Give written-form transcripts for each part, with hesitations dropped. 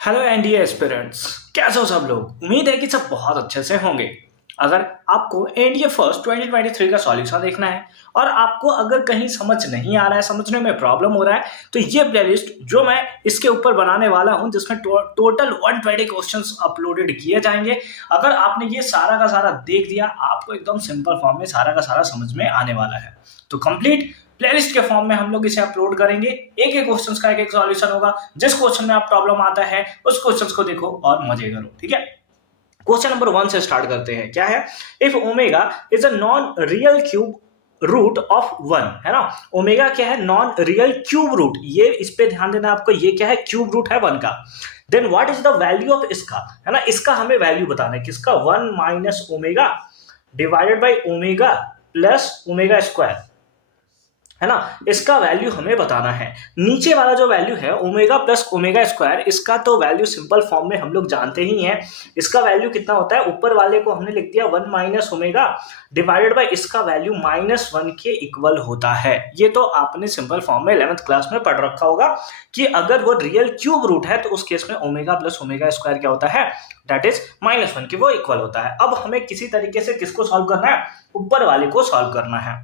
Hello NDA aspirants, कैसे हो सब लोग। उम्मीद है कि सब बहुत अच्छे से होंगे। अगर आपको एनडीए फर्स्ट 2023 का सॉल्यूशन देखना है और आपको अगर कहीं समझ नहीं आ रहा है, समझने में प्रॉब्लम हो रहा है, तो ये प्लेलिस्ट जो मैं इसके ऊपर बनाने वाला हूं, जिसमें टोटल 120 क्वेश्चंस अपलोडेड किए जाएंगे। अगर आपने ये सारा का सारा देख दिया, आपको एकदम सिंपल फॉर्म में सारा का सारा समझ में आने वाला है। तो कंप्लीट प्लेलिस्ट के फॉर्म में हम लोग इसे अपलोड करेंगे। एक एक क्वेश्चन का एक एक सॉल्यूशन होगा। जिस क्वेश्चन में आप प्रॉब्लम आता है उस क्वेश्चन को देखो और मजे करो, ठीक है। क्वेश्चन नंबर 1 से स्टार्ट करते हैं। क्या है? If omega is a non real cube root of 1, है ना। ओमेगा क्या है? Non real cube root. ये इस पे ध्यान देना आपको, ये क्या है? क्यूब रूट है 1 का। Then what is the value of इसका, है ना। इसका हमें वैल्यू बताना है। किसका? 1 minus omega divided by omega plus omega square, है ना। इसका वैल्यू हमें बताना है। नीचे वाला जो वैल्यू है ओमेगा प्लस ओमेगा स्क्वायर, इसका तो वैल्यू सिंपल फॉर्म में हम लोग जानते ही हैं। इसका वैल्यू कितना होता है? ऊपर वाले को हमने लिख दिया 1 माइनस ओमेगा डिवाइडेड बाई इसका वैल्यू -1 के इक्वल होता है। ये तो आपने सिंपल फॉर्म में 11th क्लास में पढ़ रखा होगा कि अगर वो रियल क्यूब रूट है तो उस केस में ओमेगा प्लस ओमेगा स्क्वायर क्या होता है? दैट इज -1 के वो इक्वल होता है। अब हमें किसी तरीके से किसको सॉल्व करना है? ऊपर वाले को सॉल्व करना है।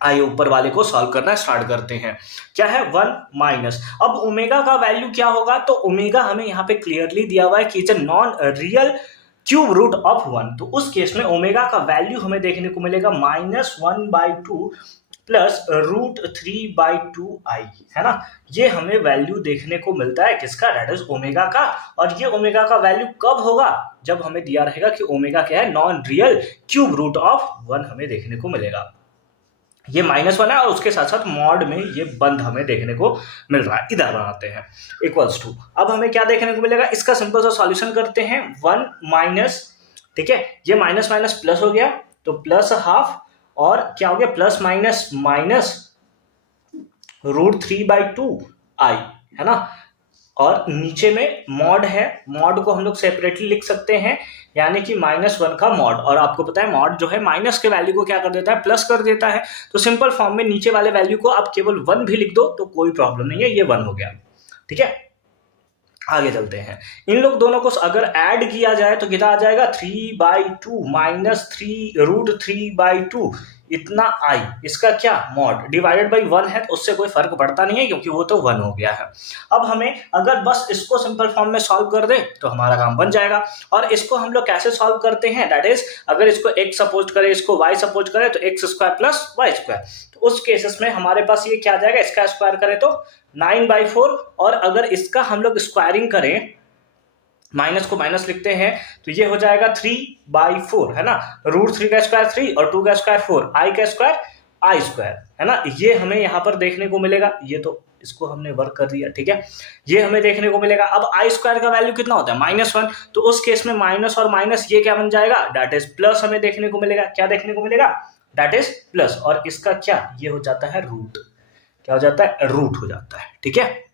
आइए ऊपर वाले को सॉल्व करना स्टार्ट करते हैं। क्या है? 1 माइनस, अब ओमेगा का वैल्यू क्या होगा? तो ओमेगा हमें यहाँ पे क्लियरली दिया हुआ है कि it's a non real cube root of 1। तो उस केस में ओमेगा का वैल्यू हमें देखने को मिलेगा -1/2 प्लस √3/2i, है ना। ये हमें वैल्यू देखने को मिलता है किसका? दैट इज ओमेगा का। और ये ओमेगा का वैल्यू कब होगा? जब हमें दिया रहेगा कि ओमेगा क्या है? Non real cube root of 1 हमें देखने को मिलेगा। ये -1 है और उसके साथ साथ मॉड में ये बंद हमें देखने को मिल रहा है। इधर बनाते हैं इक्वल्स टू। अब हमें क्या देखने को मिलेगा? इसका सिंपल सा सॉल्यूशन करते हैं। 1 माइनस, ठीक है, ये माइनस माइनस प्लस हो गया तो प्लस हाफ, और क्या हो गया? प्लस माइनस माइनस √3/2i, है ना। और नीचे में मॉड है, मॉड को हम लोग सेपरेटली लिख सकते हैं, यानी कि -1 का मॉड। और आपको पता है मॉड जो है माइनस के वैल्यू को क्या कर देता है? प्लस कर देता है। तो सिंपल फॉर्म में नीचे वाले वैल्यू को आप केवल 1 भी लिख दो तो कोई प्रॉब्लम नहीं है, ये 1 हो गया, ठीक है। आगे चलते हैं। इन लोग दोनों को अगर ऐड किया जाए तो कितना आ जाएगा? 3/2 माइनस 3√3/2 इतना आई। इसका क्या? मॉड डिवाइडेड बाई 1 है तो उससे कोई फर्क पड़ता नहीं है क्योंकि वो तो 1 हो गया है। अब हमें अगर बस इसको सिंपल फॉर्म में सॉल्व कर दे तो हमारा काम बन जाएगा। और इसको हम लोग कैसे सॉल्व करते हैं? दैट इज अगर इसको x सपोज करें, इसको y सपोज करें तो x² प्लस y स्क्वायर। तो उस केसेस में हमारे पास ये क्या आ जाएगा? इसका स्क्वायर करें तो 9/4, और अगर इसका हम लोग स्क्वायरिंग करें, माइनस को माइनस लिखते हैं तो ये हो जाएगा 3/4, है ना। √3 का स्क्वायर 3 और 2 का स्क्वायर 4, i का स्क्वायर i स्क्वायर, है ना। ये हमें यहाँ पर देखने को मिलेगा। ये तो इसको हमने वर्क कर दिया, ठीक है। ये हमें देखने को मिलेगा। अब i स्क्वायर का वैल्यू कितना होता है? -1। तो उस केस में माइनस और माइनस ये क्या बन जाएगा? दैट इज प्लस हमें देखने को मिलेगा। क्या देखने को मिलेगा? That is plus. और इसका क्या? ये हो जाता है रूट। क्या हो जाता है? रूट हो जाता है, ठीक है।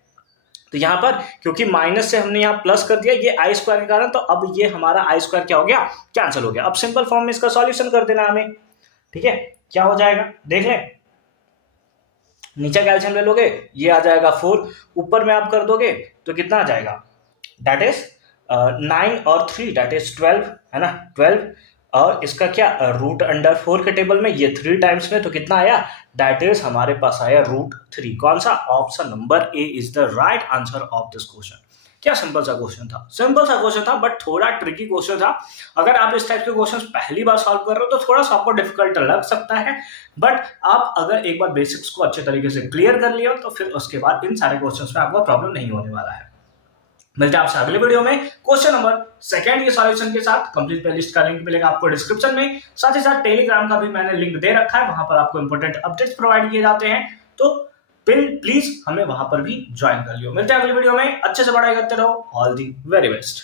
तो यहां पर क्योंकि माइनस से हमने यहां प्लस कर दिया ये आई स्क्वायर के कारण, तो अब ये हमारा आई स्क्वायर क्या हो गया? कैंसिल हो गया। अब सिंपल फॉर्म में इसका सॉल्यूशन कर देना हमें, ठीक है। क्या हो जाएगा? देख लें, नीचे कैल्शियम ले लोगे, ये आ जाएगा 4, ऊपर में आप कर दोगे तो कितना आ जाएगा? दैट इज 9 और 3 दैट इज 12, है ना। 12 और इसका क्या? √4 के टेबल में ये 3 टाइम्स में, तो कितना आया? दैट इज हमारे पास आया √3। कौन सा? Option number A is the right answer of this question. क्या सिंपल सा क्वेश्चन था, सिंपल सा क्वेश्चन था, बट थोड़ा ट्रिकी क्वेश्चन था। अगर आप इस टाइप के क्वेश्चन पहली बार सॉल्व कर रहे हो तो थोड़ा सा आपको डिफिकल्ट लग सकता है, बट आप अगर एक बार बेसिक्स को अच्छे तरीके से क्लियर कर लिया तो फिर उसके बाद इन सारे क्वेश्चन में आपको प्रॉब्लम नहीं होने वाला है। मिलते हैं आपसे अगले वीडियो में क्वेश्चन नंबर 2 के सॉल्यूशन के साथ। कंप्लीट प्लेलिस्ट का लिंक मिलेगा आपको डिस्क्रिप्शन में। साथ ही साथ टेलीग्राम का भी मैंने लिंक दे रखा है, वहां पर आपको इंपॉर्टेंट अपडेट्स प्रोवाइड किए जाते हैं, तो प्लीज हमें वहां पर भी ज्वाइन कर लियो। मिलते हैं अगले वीडियो में, अच्छे से पढ़ाई करते रहो। All the very best.